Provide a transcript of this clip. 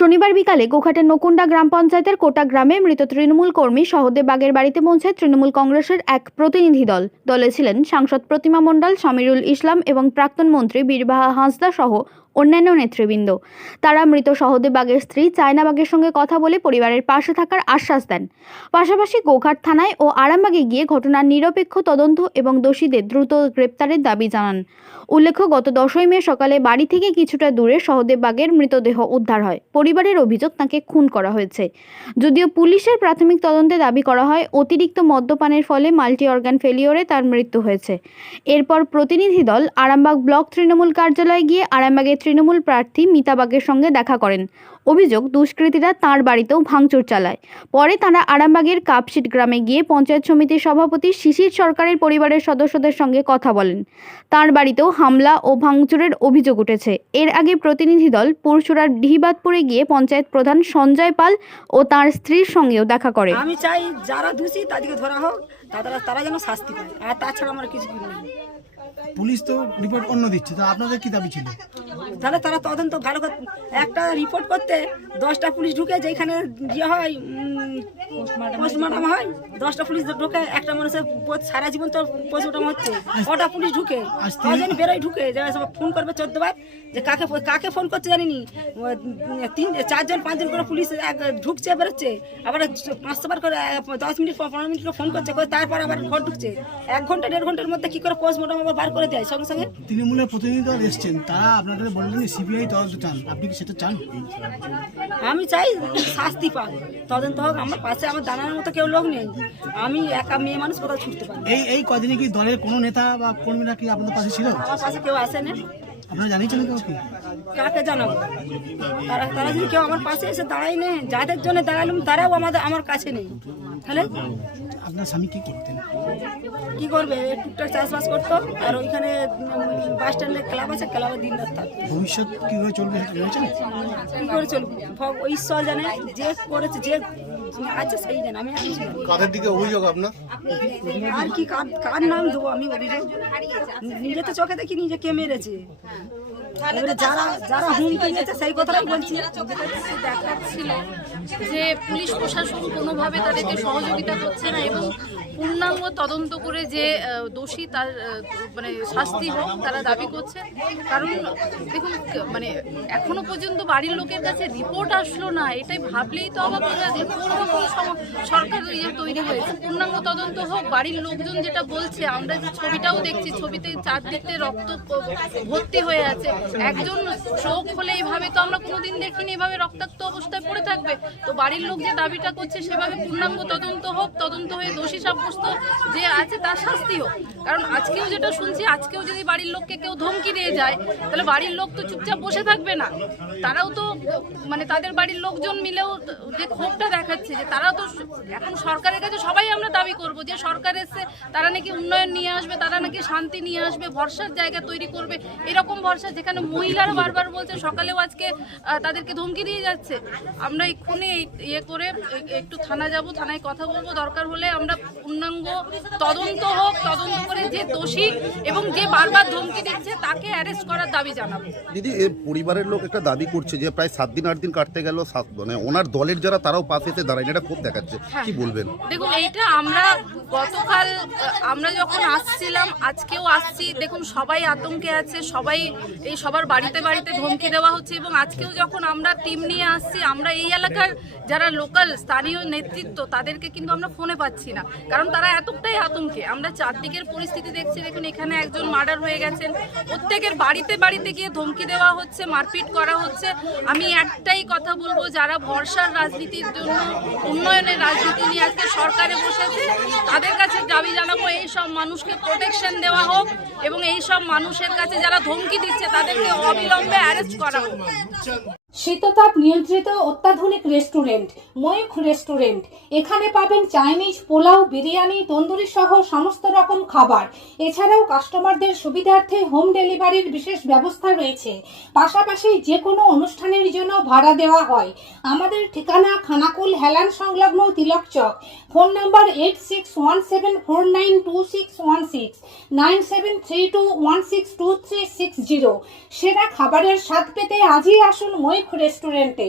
শনিবার বিকালে গোঘাটের নকুন্ডা গ্রাম পঞ্চায়েতের কোটা গ্রামে মৃত তৃণমূল কর্মী সহদেব বাগের বাড়িতে পৌঁছায় তৃণমূল কংগ্রেসের এক প্রতিনিধি দল। দলে ছিলেন সাংসদ প্রতিমা মণ্ডল, সামিরুল ইসলাম এবং প্রাক্তন মন্ত্রী বীরবাহা হাঁসদা সহ অন্যান্য নেতৃবৃন্দ। তারা মৃত সহদেব বাগের স্ত্রী চায়না বাগের সঙ্গে কথা বলে পরিবারের পাশে থাকার আশ্বাস দেন। পাশাপাশি গোঘাট থানায় ও আরামবাগে গিয়ে ঘটনার নিরপেক্ষ তদন্ত এবং দোষীদের দ্রুত গ্রেপ্তারের দাবি জানান। উল্লেখ্য, গত 10ই মে সকালে বাড়ি থেকে কিছুটা দূরে সহদেব বাগের মৃতদেহ উদ্ধার হয়। পরিবারের অভিযোগ তাকে খুন করা হয়েছে। যদিও পুলিশের প্রাথমিক তদন্তে দাবি করা হয় অতিরিক্ত মদ্যপানের ফলে মাল্টি অর্গান ফেলিওরে তার মৃত্যু হয়েছে। এরপর প্রতিনিধি দল আরামবাগ ব্লক তৃণমূল কার্যালয়ে গিয়ে আরামবাগের তৃণমূল প্রার্থী মিতা বাগের সঙ্গে দেখা করেন। অভিযোগ, দুষ্কৃতীরা তাঁর বাড়িতেও ভাঙচুর চালায়। পরে তারা আরামবাগের কাপশিট গ্রামে গিয়ে পঞ্চায়েত সমিতির সভাপতি শিশির সরকারের পরিবারের সদস্যদের সঙ্গে কথা বলেন। তাঁর বাড়িতেও হামলা ও ভাঙচুরের অভিযোগ উঠেছে। এর আগে প্রতিনিধি দল পুরসুরার ডিহিবাদপুরে গিয়ে পঞ্চায়েত প্রধান সঞ্জয় পাল ও তাঁর স্ত্রীর সঙ্গেও দেখা করে। আমি চাই যারা দোষী তাদেরকে ধরা হোক, তারা যেন শাস্তি পায়, আর তাছাড়া আমার কিছু নেই। পুলিশ তো রিপোর্ট অন্য দিচ্ছে, তো আপনাদের কি দাবি ছিল? তাহলে তারা তদন্ত ভালো করে একটা রিপোর্ট করতে 10টা পুলিশ ঢুকে, যেখানে ইয়ে হয় পোস্টমর্টম হয়, 10টা পুলিশ ঢুকে, একটা মানুষের সারা জীবন তো পোস্টমর্টম হচ্ছে, 6টা পুলিশ ঢুকে, কজন বেরোয় ঢুকে, যারা সব ফোন করবে 14 বার, যে কাকে ফোন করছে জানিনি, 4জন 5জন করে পুলিশ ঢুকছে বেরোচ্ছে, আবার 500 বার করে 10 মিনিট 15 মিনিট করে ফোন করছে, তারপর আবার ঘর ঢুকছে। 1 ঘন্টা 1.5 ঘন্টার মধ্যে কি করে পোস্টমর্টম আবার বার করে দেয় সঙ্গে সঙ্গে। তৃণমূলের প্রতিনিধি দল এসছেন, তারা আপনাদের বললেন সিবিআই তদন্ত চান, আপনি কি সেটা চান? আমি চাই শাস্তি পাক, তদন্ত হোক। আমার পাশে আমার দাঁড়ানোর মতো কেউ লোক নেই, আমি একা মেয়ে মানুষ, কোথাও ছুটতে পারি। এই কদিনে কি দলের কোনো নেতা বা কর্মীরা কি আপনাদের পাশে ছিল? আমার পাশে কেউ আসে না। আপনারা জানিয়েছেন কাউকে? কাকে জানাবো? তারা যদি কেউ আমার পাশে এসে দাঁড়ায় নেই, যাদের জন্য দাঁড়ালাম তারাও আমার কাছে নেই, তাহলে আপনার স্বামী কি করতেন? কি করবে? টুকটাক চাষবাস করতো, আর ওইখানে বাস স্ট্যান্ডে ক্লাব আছে, ক্লাবে দিন রাত থাকতো। ভবিষ্যৎ কিভাবে চলবে সেটা ভেবেছেন? কি করে চলবে ওই ঈশ্বর জানে, যে করেছে, যে আছে সেই জানে। আমি কাদের দিকে অভিযোগ আপনার? আর কি কার নাম দেবো আমি অভিযোগ? নিজে তো চোখে দেখি নিজে কে মেরেছে, যারা হুমকি দিয়েছে সেই কথাটাই বলছি। দেখাচ্ছিল যে পুলিশ প্রশাসন কোনোভাবে তাদেরকে সহযোগিতা করছে না এবং পূর্ণাঙ্গ তদন্ত করে যে দোষী তার মানে শাস্তি হোক তারা দাবি করছে। কারণ দেখুন, মানে এখনো পর্যন্ত বাড়ির লোকের কাছে রিপোর্ট আসলো না, এটাই ভাবলেই তো অবাক লাগে। সরকার তৈরি হয়েছে, পূর্ণাঙ্গ তদন্ত হোক। বাড়ির লোকজন যেটা বলছে, আমরা যে ছবিটাও দেখছি, ছবিতে চারদিকে রক্ত ভর্তি হয়ে আছে। একজন চোখ হলে এইভাবে তো আমরা কোনোদিন দেখিনি, এভাবে রক্তাক্ত অবস্থায় পড়ে থাকবে। তো বাড়ির লোক যে দাবিটা করছে সেভাবে পূর্ণাঙ্গ তদন্ত হোক, তদন্ত হয়ে দোষী সাব্যস্ত যে আছে তার শাস্তি হোক। কারণ আজকেও যেটা শুনছি, আজকেও যদি বাড়ির লোককে কেউ ধমকি দিয়ে যায়, তাহলে বাড়ির লোক তো চুপচাপ বসে থাকবে না। তারাও তো মানে তাদের বাড়ির লোকজন মিলেও যে ক্ষোভটা দেখাচ্ছে, যে তারাও তো এখন সরকারের কাছে সবাই আমরা দাবি করব যে সরকার এসে তারা নাকি উন্নয়ন নিয়ে আসবে, তারা নাকি শান্তি নিয়ে আসবে, ভরসার জায়গা তৈরি করবে। এরকম ভরসা যেখানে মহিলারা বারবার বলছে, সকালেও আজকে তাদেরকে ধমকি দিয়ে যাচ্ছে। আমরা এক্ষুনি ইয়ে করে একটু থানা যাব, থানায় কথা বলবো, দরকার হলে আমরা পূর্ণাঙ্গ তদন্ত হোক, তদন্ত করে যে দোষী এবং যে বারবার ধমকি দিচ্ছে তাকে অ্যারেস্ট করার দাবি জানাবো। দিদি, এর পরিবারের লোক একটা দাবি করছে যে প্রায় 7 দিন 8 দিন কাটতে গেল, মানে ওনার দলের যারা তারাও পাশে এসে দাঁড়ায়, এটা খুব দেখাচ্ছে। কি বলবেন? দেখুন, এইটা আমরা গতকাল আমরা যখন আসছিলাম, আজকেও আসছি, দেখুন সবাই আতঙ্কে আছে, সবাই এই সবার বাড়িতে বাড়িতে ধমকি দেওয়া হচ্ছে। এবং আজকেও যখন আমরা টিম নিয়ে আসছি, আমরা এই এলাকার যারা লোকাল স্থানীয় নেতৃত্ব তাদেরকে কিন্তু আমরা ফোনে পাচ্ছি না, কারণ তারা এতটাই আতঙ্কে। আমরা চারদিকের পরিস্থিতি দেখছি, দেখুন এখানে একজন মার্ডার হয়ে গেছেন, প্রত্যেকের বাড়িতে বাড়িতে গিয়ে ধমকি দেওয়া হচ্ছে, মারপিট করা হচ্ছে। আমি একটাই কথা বলবো, যারা ভরসার রাজনীতির জন্য, উন্নয়নের রাজনীতি নিয়ে আজকে সরকারে বসেছে, তাদের কাছে দাবি জানাবো এই সব মানুষকে প্রোটেকশন দেওয়া হোক এবং এই সব মানুষের কাছে যারা ধমকি দিচ্ছে তাদেরকে অবিলম্বে অ্যারেস্ট করা হোক। শীততাপ নিয়ন্ত্রিত অত্যাধুনিক রেস্টুরেন্ট ময়ূখ রেস্টুরেন্ট। এখানে পাবেন চাইনিজ, পোলাও, বিরিয়ানি, তন্দুরি সহ সমস্ত রকম খাবার। এছাড়াও কাস্টমারদের সুবিধার্থে হোম ডেলিভারির বিশেষ ব্যবস্থা রয়েছে। পাশাপাশি যে কোনো অনুষ্ঠানের জন্য ভাড়া দেওয়া হয়। আমাদের ঠিকানা খানাকুল হেলান সংলগ্ন তিলক চক। Phone number 8617492616 9732162360। সেরা খাবারের স্বাদ পেতে আজই আসুন ময়ূখ রেস্টুরেন্টে।